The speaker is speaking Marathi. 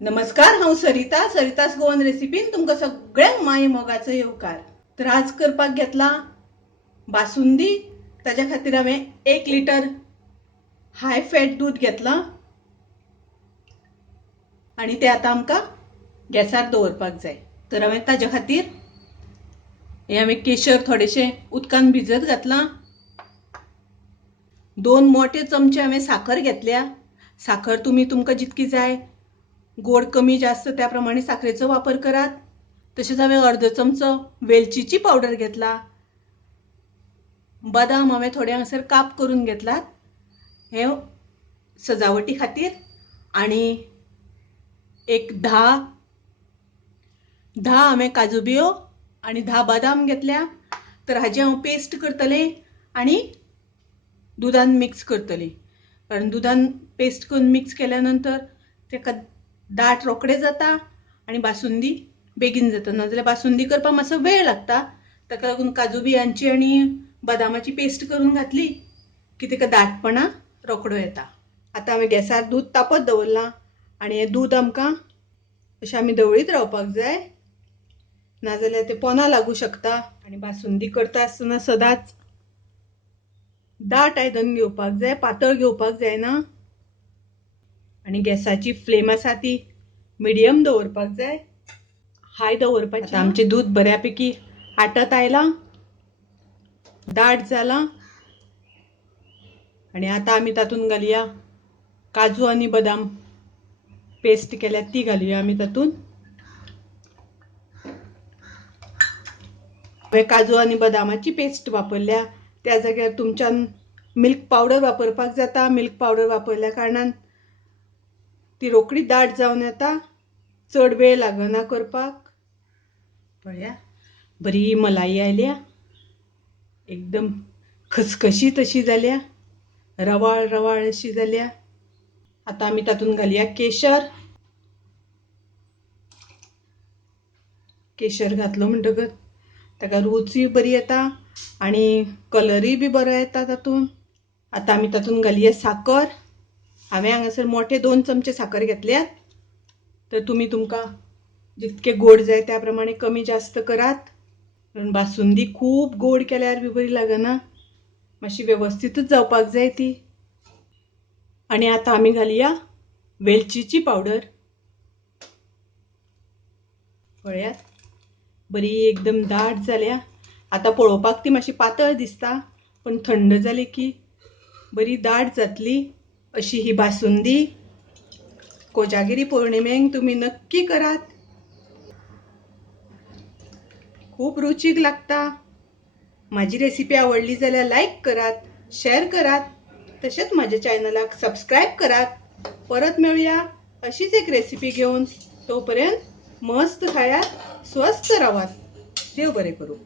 नमस्कार, हांव सरितास गोवन रेसिपीन तुमकां सगळ्यांक माय मोगाचो येवकार। तर आज करपाक घेतला बासुंदी। ताच्या खातीर हांवें 1 लिटर हाय फॅट दूध घेतलां आनी तें आतां आमकां गॅसार दवरपाक जाय। तर हांवें ताच्या खातीर हांवें केशर थोडेशें उदकान भिजत घातलां। 2 मोठे चमचे हांवें साखर घेतल्या। साखर तुमकां जितकी जाय, गोड कमी जास्त त्या प्रमाणे साखरेचो वापर करात। तशेंच हांवें अर्दो चमचो वेलचीची पावडर घेतला। बदाम हांवें थोडे हांगासर काप करून घेतलात हे सजावटी खातीर। आनी एक 10 हांवें काजू बियो आनी 10 बदाम घेतल्या। तर हाजी हांव पेस्ट करतलें आनी दुधान मिक्स करतलीं, कारण दुधान पेस्ट करून मिक्स केल्या नंतर तेका दाट रोखडें जाता आनी बासुंदी बेगीन जाता। नाजाल्यार बासुंदी करपाक मातसो वेळ लागता। ताका लागून काजू बियांची आनी बदामाची पेस्ट करून घातली की तेका दाटपणा रोखडो येता। आतां हांवें गॅसार दूद तापत दवरलां आनी हें दूद आमकां अशें आमी धवळीत रावपाक जाय, नाजाल्यार तें पोंदां लागूं शकता। आनी बासुंदी करता आसतना सदांच दाट आयदन घेवपाक जाय, पातळ घेवपाक जायना। आनी गॅसाची फ्लेम आसा ती मिडियम दवरपाक जाय, हाय दवरपाची। आमचें दूद बऱ्या पैकी आटत आयलां, दाट जालां आनी आतां आमी तातूंत घालुया काजू आनी बदाम पेस्ट केल्या ती घालुया आमी तातूंत। हांवें काजू आनी बदामाची पेस्ट वापरल्या, त्या जाग्यार तुमच्यान मिल्क पावडर वापरपाक जाता। मिल्क पावडर वापरल्या कारणान ती रोखडी दाट जावन येता, चड वेळ लागना करपाक। पळया बरी मलाई आयल्या, एकदम खसखशीत अशी जाल्या, रवाळ रवाळ अशी जाल्या। आतां आमी तातूंत घालुया केशर। केशर घातलो म्हणटकच ताका रूचूय बरी येता आनी कलरूय बी बरो येता तातूंत। आतां आमी तातूंत घालुया साखर। हांवें हांगासर मोठे 2 चमचे साखर घेतल्यात। तर तुमकां जितके गोड जाय त्या प्रमाणे कमी जास्त करात, कारण बासुंदी खूब गोड केल्यार बी बरी लागना, मातशी वेवस्थितूच जावपाक जाय ती। आनी आतां आमी घालुया वेलचीची पावडर। पळयात बरी एकदम दाट जाल्या। आतां पळोवपाक ती मातशी पातळ दिसता, पण थंड जाली की बरी दाट जातली अशी ही बासुंदी। कोजागिरी पौर्णिमेक तुमी नक्की करात, खूब रुचीक लागता। म्हाजी रेसिपी आवडली जाल्यार लायक करात, शेअर करात, तशेंच म्हाज्या चॅनलाक सबस्क्रायब करात। परत मेळुया अशीच एक रेसिपी घेवन। तोपर्यंत मस्त खायात, स्वस्थ रावात। देव बरें करूं।